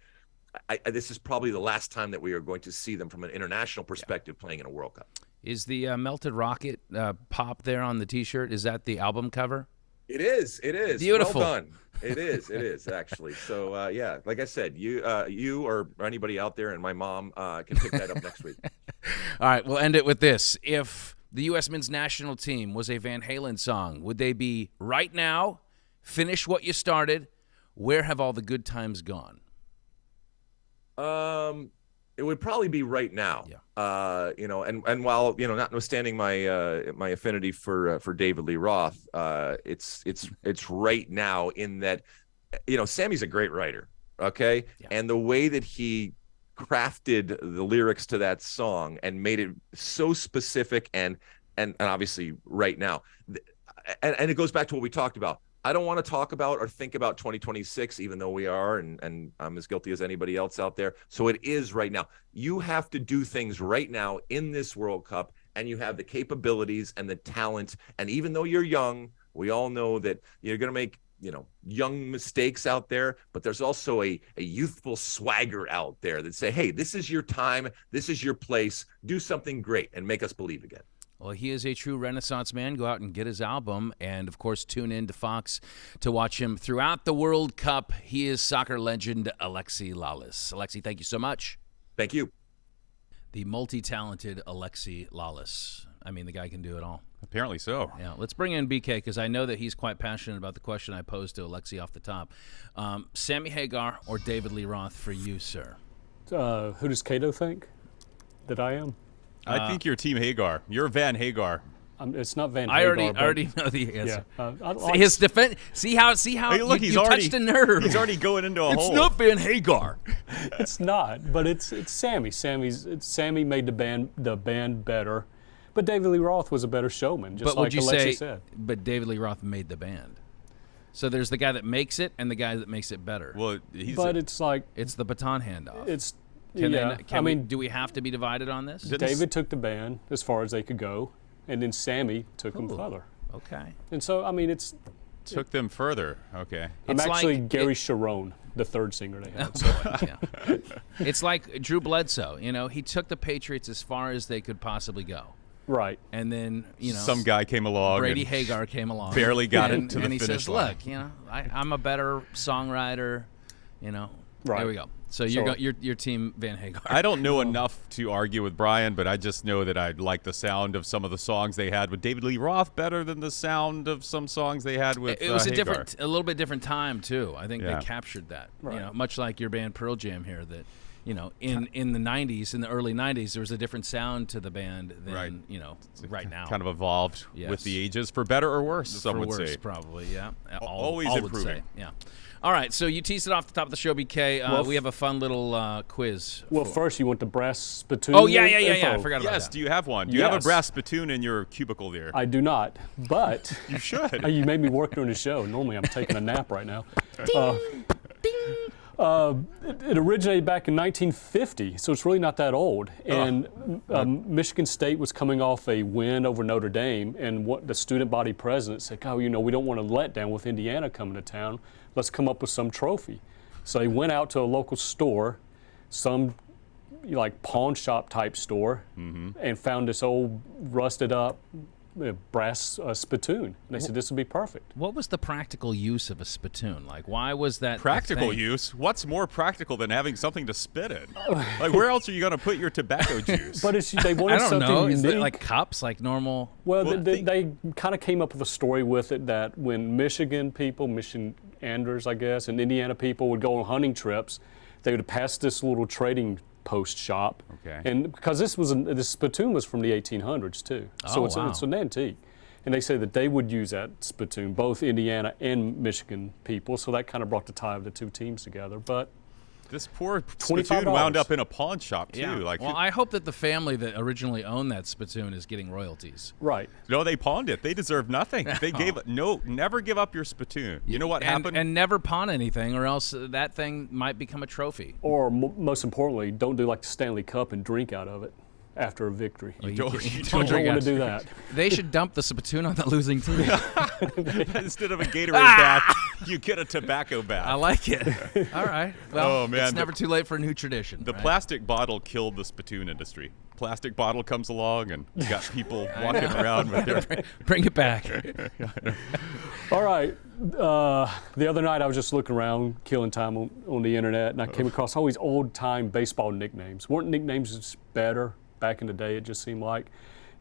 this is probably the last time that we are going to see them from an international perspective playing in a World Cup. Is the Melted Rocket pop there on the T-shirt? Is that the album cover? It is. Beautiful. Well done. It is actually. So yeah, like I said, you or anybody out there and my mom can pick that up next week. All right, we'll end it with this. If the U.S. men's national team was a Van Halen song, would they be Right Now, Finish What You Started, Where Have All the Good Times Gone? It would probably be Right Now. Yeah. And while, notwithstanding my my affinity for David Lee Roth, it's Right Now in that, Sammy's a great writer. Okay. Yeah. And the way that he crafted the lyrics to that song and made it so specific and obviously Right Now. And it goes back to what we talked about. I don't want to talk about or think about 2026, even though we are, and I'm as guilty as anybody else out there. So it is right now. You have to do things right now in this World Cup, and you have the capabilities and the talent. And even though you're young, we all know that you're going to make, young mistakes out there, but there's also a youthful swagger out there that say, hey, this is your time. This is your place. Do something great and make us believe again. Well, he is a true Renaissance man. Go out and get his album. And, of course, tune in to Fox to watch him throughout the World Cup. He is soccer legend Alexi Lalas. Alexi, thank you so much. Thank you. The multi-talented Alexi Lalas. I mean, the guy can do it all. Apparently so. Yeah, let's bring in BK because I know that he's quite passionate about the question I posed to Alexi off the top. Sammy Hagar or David Lee Roth for you, sir? Who does Cato think that I am? I think you're Team Hagar. You're Van Hagar. It's not Van Hagar. I already know the answer. Yeah, his defense. See how hey, look, you touched a nerve. He's already going into a hole. It's not Van Hagar. It's not, but it's Sammy. Sammy made the band better, but David Lee Roth was a better showman. Just like Alexi said. But David Lee Roth made the band. So there's the guy that makes it and the guy that makes it better. Well, it's the baton handoff. It's. Do we have to be divided on this? David took the band as far as they could go, and then Sammy took them further. Okay. And so, took them further. Okay. I'm actually Gary Sharon, the third singer they had. Yeah. It's like Drew Bledsoe. He took the Patriots as far as they could possibly go. Right. And then, some guy came along. Brady Hagar came along. Barely got it to the finish finish line. line. And he says, look, I'm a better songwriter. Right. There we go. So you're Team Van Hagar. I don't know enough to argue with Brian, but I just know that I like the sound of some of the songs they had with David Lee Roth better than the sound of some songs they had with It was Hagar. a little bit different time too. I think Yeah. they captured that. Right. Much like your band Pearl Jam here, that you know, in the 90s, in the early 90s, there was a different sound to the band than, Right. you know, right now. Kind of evolved with the ages, for better or worse, some For would worse, say. probably, yeah. Always would improving. say, yeah. All right, so you teased it off the top of the show, BK. We have a fun little quiz. Well, first you want the brass spittoon. Oh, yeah. info. I forgot about Yes, that. do you have one? Do you have a Yes. brass spittoon in your cubicle there? I do not, but You should. you made me work during the show. Normally I'm taking a nap right now. It originated back in 1950, so it's really not that old. And Michigan State was coming off a win over Notre Dame, and what the student body president said, "Oh, you know, we don't want to let down with Indiana coming to town. Let's come up with some trophy." So they went out to a local store, some like pawn shop type store, and found this old rusted up brass spittoon. And they said this would be perfect. What was the practical use of a spittoon? Like, why was that Practical a thing? use? What's more practical than having something to spit in? Like, where else are you going to put your tobacco juice? But they wanted I don't something know. unique. Is it like cups, like normal? Well, they kind of came up with a story with it that when Michigan people, Michiganders, I guess, and Indiana people would go on hunting trips, they would pass this little trading post shop. Okay. And because this spittoon was from the 1800s too, so Oh, it's, wow. it's an antique. And they say that they would use that spittoon, both Indiana and Michigan people, so that kind of brought the tie of the two teams together. But This poor $25. spittoon wound up in a pawn shop, too. Yeah. Like, Well, I hope that the family that originally owned that spittoon is getting royalties. right. no, they pawned it. They deserve nothing. They gave it. No, never give up your spittoon. You know what happened? And never pawn anything, or else that thing might become a trophy. Or most importantly, don't do like the Stanley Cup and drink out of it after a victory. you you don't Don't drink want out. to do that. They should dump the spittoon on the losing team. Instead of a Gatorade bath, you get a tobacco bath. I like it. All right. Well, Oh, man, it's never too late for a new tradition. The right? plastic bottle killed the spittoon industry. Plastic bottle comes along, and you got people walking around with their. Bring it back. All right. The other night I was just looking around, killing time on the internet, and I came across all these old-time baseball nicknames. Weren't nicknames just better back in the day, it just seemed like?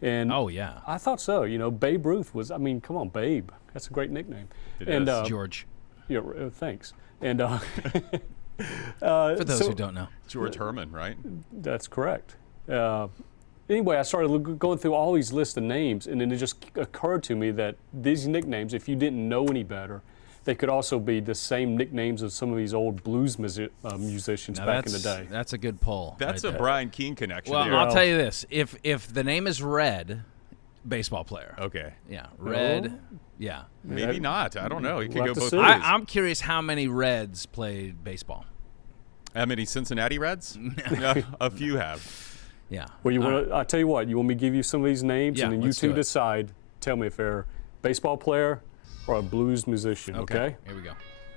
And Oh, yeah. I thought so. You know, Babe Ruth was, I mean, come on, Babe. That's a great nickname. It and, is. George. Yeah, thanks. And For those who don't know. George Herman, right? That's correct. Anyway, I started going through all these lists of names, and then it just occurred to me that these nicknames, if you didn't know any better, they could also be the same nicknames of some of these old blues musicians Now back in the day. That's a good poll. That's right a there. Brian Keene connection. Well, there. I'll tell you this: if the name is Red, baseball player. Okay. Yeah, Red. Oh. Yeah. Maybe not. I don't know. He could We'll go have to both see. ways. I'm curious how many Reds played baseball. How many Cincinnati Reds? Yeah, a few have. Yeah. Well, you want? I tell you what. You want me to give you some of these names, Yeah, and then you let's two do it. decide. Tell me if they're a baseball player or a blues musician. Okay. Here we go.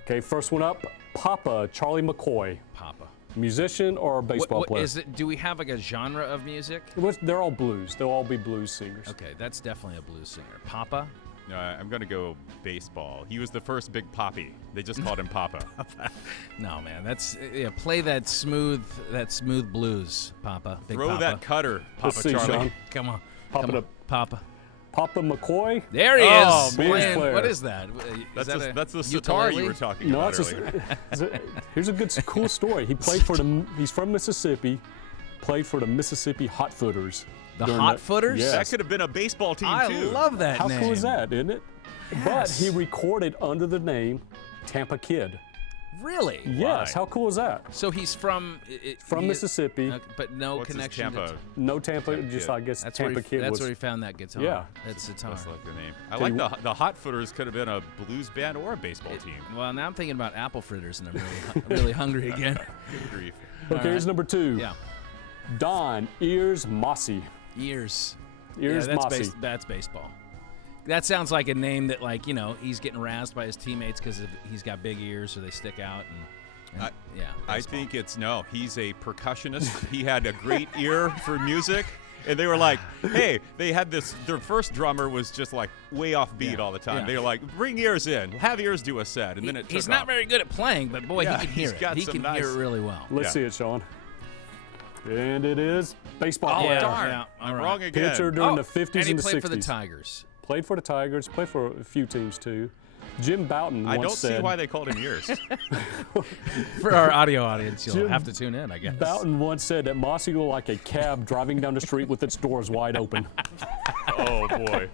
Okay. First one up, Papa Charlie McCoy, Papa. musician or a baseball player? Is it? Do we have like a genre of music? They're all blues. They'll all be blues singers. Okay, that's definitely a blues singer. Papa. I'm going to go baseball. He was the first big poppy. They just called him Papa. No, man. That's play that smooth blues, Papa. Big Throw Papa. that cutter, Papa Let's see, Charlie. Sean. Come on. Pop Come it on. up. Papa. Papa McCoy. There he Oh, is. blues Playing- player. What is that? Is That's the sitar ukulele? you were talking No, about it's earlier. here's a good, cool story. He played for he's from Mississippi, played for the Mississippi Hotfooters. The during Hotfooters? Yes. That could have been a baseball team, I too. love that How name. cool is that, isn't it? But Yes. he recorded under the name Tampa Kid. Really? Yes, how cool is that? So he's from From Mississippi. but no What's his connection Tampa? to. No Tampa, Tampa just Kid. I guess That's Tampa where he, Kid that's was. where he found that guitar. Yeah. That's the guitar. That's like the name. I like the Hot Footers could have been a blues band or a baseball team. Well, now I'm thinking about apple fritters, and I'm really hungry again. Good grief. Okay, here's number 2. Yeah. Don Ears Mossy. Ears. Ears yeah, Mossy. that's baseball. That sounds like a name that, like, you know, he's getting razzed by his teammates because he's got big ears, so they stick out. And yeah, I baseball. think he's a percussionist. He had a great ear for music. And they were like, hey, they had their first drummer was just like way off beat all the time. Yeah. They were like, bring ears in, have ears do a set. And then it He's took not off. very good at playing, but boy, Yeah, he can hear he's it. got He some can nice- hear it really well. Let's Yeah. see it, Sean. And it is baseball Oh, player. darn. Yeah, I'm all right. wrong again. Pitcher during the 50s and he and the played 60s. for the Tigers. Played for the Tigers, played for a few teams too. Jim Bouton once I don't said, see why they called him Ears. For our audio audience, you'll Jim have to tune in, I guess. Bouton once said that Mossy looked like a cab driving down the street with its doors wide open. Oh, boy.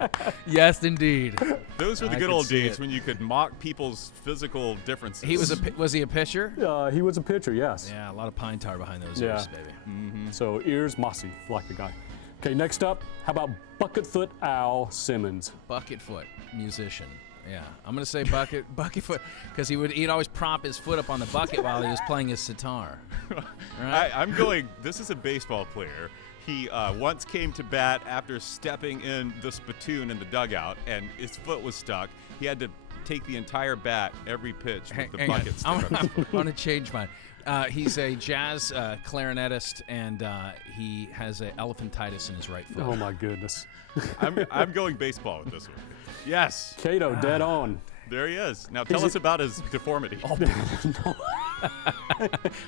Yes, indeed. Those were the I good could old see days it. when you could mock people's physical differences. He was he a pitcher? He was a pitcher, yes. Yeah, a lot of pine tar behind those Yeah. ears, baby. So ears, Mossy, like the guy. Okay, next up, how about Bucketfoot Al Simmons? Bucketfoot, musician. Yeah, I'm gonna say Bucketfoot, because he'd always prop his foot up on the bucket while he was playing his sitar. Right? I'm going, this is a baseball player. He once came to bat after stepping in the spittoon in the dugout, and his foot was stuck. He had to take the entire bat every pitch with the Hang on. bucket stuck on his foot. I'm gonna change mine. He's a jazz clarinetist, and he has elephantitis in his right foot. Oh my goodness. I'm going baseball with this one. Yes, Cato, dead on. there he is. Now tell us about his deformity.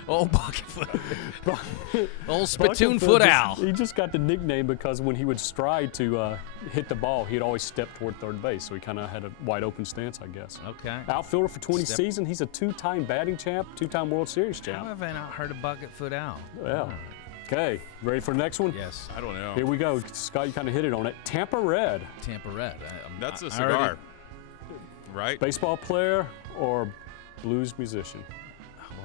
Old Bucketfoot. Old spittoon Bucketfoot foot just- owl. He just got the nickname because when he would stride to hit the ball, he'd always step toward third base, so he kind of had a wide open stance, I guess. Okay. Outfielder for 20 Step- seasons. He's a two-time batting champ, two-time World Series How champ. have I not heard of Bucketfoot owl? Yeah. Okay, ready for the next one? Yes. I don't know. Here we go. Scott, you kind of hit it on it. Tampa Red. Tampa Red. That's a I cigar, already- right? Baseball player or blues musician?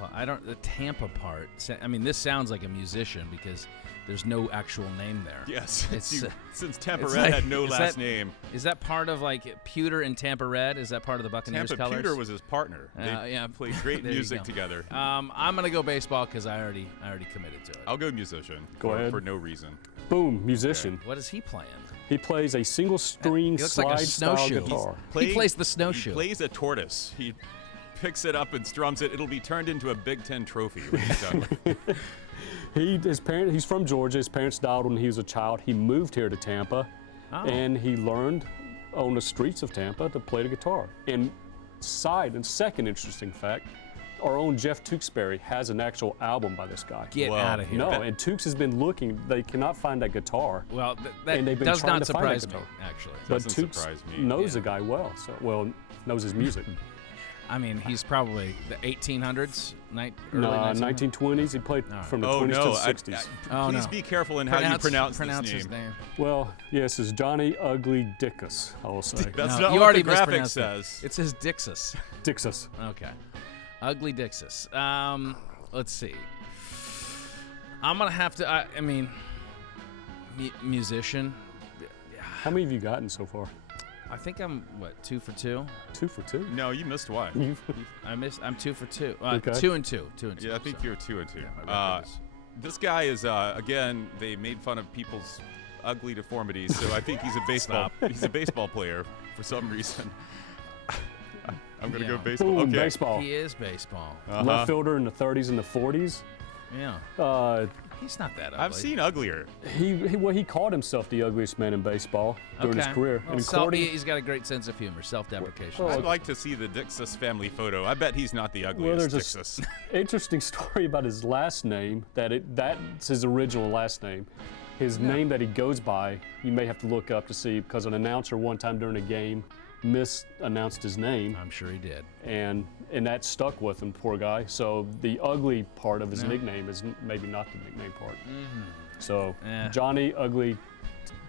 Well, I don't. The Tampa part. I mean, this sounds like a musician because there's no actual name there. Yes. It's, Since Tampa it's Red like- had no is last that- name. Is that part of like Pewter and Tampa Red? Is that part of the Buccaneers Tampa colors? Pewter was his partner. They yeah. played great There you music go. together. I'm gonna go baseball because I already committed to it. I'll go musician. Go ahead. For no reason. Boom, musician. What is he playing? He plays a single string He looks like a slide style snowshoe. guitar. He plays the snowshoe. He plays a tortoise. He picks it up and strums it. It'll be turned into a Big Ten trophy when he's done with it. He's from Georgia. His parents died when he was a child. He moved here to Tampa, Oh. and he learned on the streets of Tampa to play the guitar. And second interesting fact, our own Jeff Tewksbury has an actual album by this guy. Get Well, out of here. No, and Tukes has been looking. They cannot find that guitar. And Well, they've that been does trying not to find that surprise me, guitar. actually. But Doesn't Tukes surprise me. knows the guy well, knows his music. I mean, he's probably the 1800s, early No, 1900s. 1920s. He played from the Oh 20s no! to the 60s. Oh, please no. be careful in how you pronounce this his name. name. Well, yes, it's Johnny Ugly Dickus, I will say. That's No, not you what already the graphic mispronounced it. says. It says Dixus. Dixus. Okay. Ugly Dixus. Let's see. I'm going to have to, I mean, musician. How many have you gotten so far? I think I'm, 2 for 2? 2 for 2. No, you missed one. I'm 2 for 2. Okay. 2 and 2. 2 and 2. Yeah, I think so. you're 2 and 2. my record is- This guy is again. They made fun of people's ugly deformities, so I think he's a baseball. He's a baseball player for some reason. I'm gonna go Yeah. baseball. Boom, Okay. baseball. He is baseball. Left fielder in the 30s and the 40s. Yeah. He's not that ugly. I've seen uglier. He called himself the ugliest man in baseball during his career. Well, And he's got a great sense of humor, self-deprecation. I'd like to see the Dixus family photo. I bet he's not the well, ugliest there's Dixus. an interesting story about his last name. That's his original last name. His name that he goes by, you may have to look up to see, because an announcer one time during a game misannounced his name, I'm sure he did. and that stuck with him, poor guy. So the ugly part of his nickname is maybe not the nickname part. So Johnny Ugly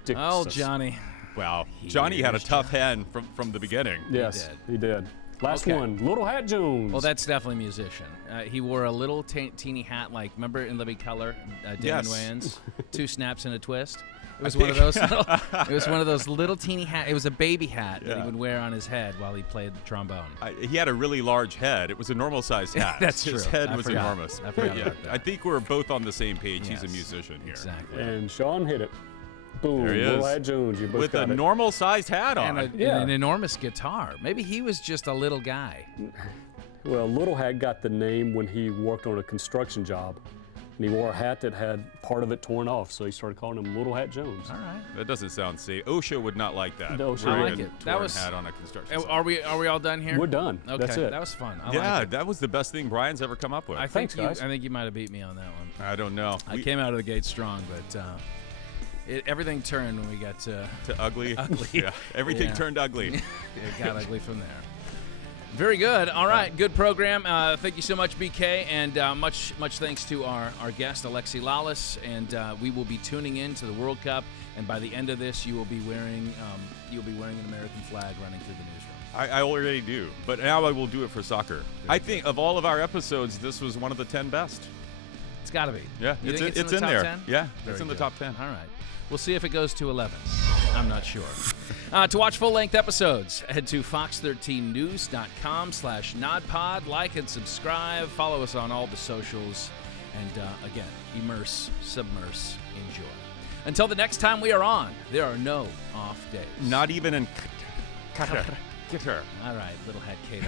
Dixus. Oh, Johnny. Wow, Johnny had a tough hand from the beginning. Yes, he did. Last Okay. one, Little Hat Jones. Well, that's definitely a musician. He wore a little teeny hat, like, remember in Living Color, Damon Yes. Wayans? 2 snaps and a twist. It was one of those. It was one of those little teeny hat. It was a baby hat that he Yeah. would wear on his head while he played the trombone. He had a really large head. It was a normal-sized hat. That's His true. head I was forgot. enormous. I forgot Yeah, about that. I think we're both on the same page. He's a Yes, musician here. Exactly. And Sean hit it. Boom, There he Little is. Hat Jones. You both With a got it. normal-sized hat on. And Yeah. an enormous guitar. Maybe he was just a little guy. Well, Little Hat got the name when he worked on a construction job. And he wore a hat that had part of it torn off, so he started calling him Little Hat Jones. All right. That doesn't sound safe. OSHA would not like that. No, OSHA Wearing I like a it. That torn was- hat on a construction site. Are we all done here? We're done. Okay. That's it. That was fun. I Yeah, like it. that was the best thing Brian's ever come up with. I think Thanks, guys. I think you might have beat me on that one. I don't know. I came out of the gate strong, but Everything turned when we got to ugly. Ugly. Yeah, everything Yeah. turned ugly. It got ugly from there. Very good. All right, good program. Thank you so much, BK, and much thanks to our guest Alexi Lalas. And we will be tuning in to the World Cup. And by the end of this, you will be wearing an American flag running through the newsroom. I already do, but now I will do it for soccer. I think of all of our episodes, this was one of the 10 best. It's got to be. Yeah, You think it's the in top there. 10? Yeah, Very it's in the good. top 10. All right. We'll see if it goes to 11. I'm not sure. To watch full-length episodes, head to fox13news.com/NODPOD. Like and subscribe. Follow us on all the socials. And again, immerse, submerse, enjoy. Until the next time we are on, there are no off days. Not even in Qatar. All right, little hat Kato.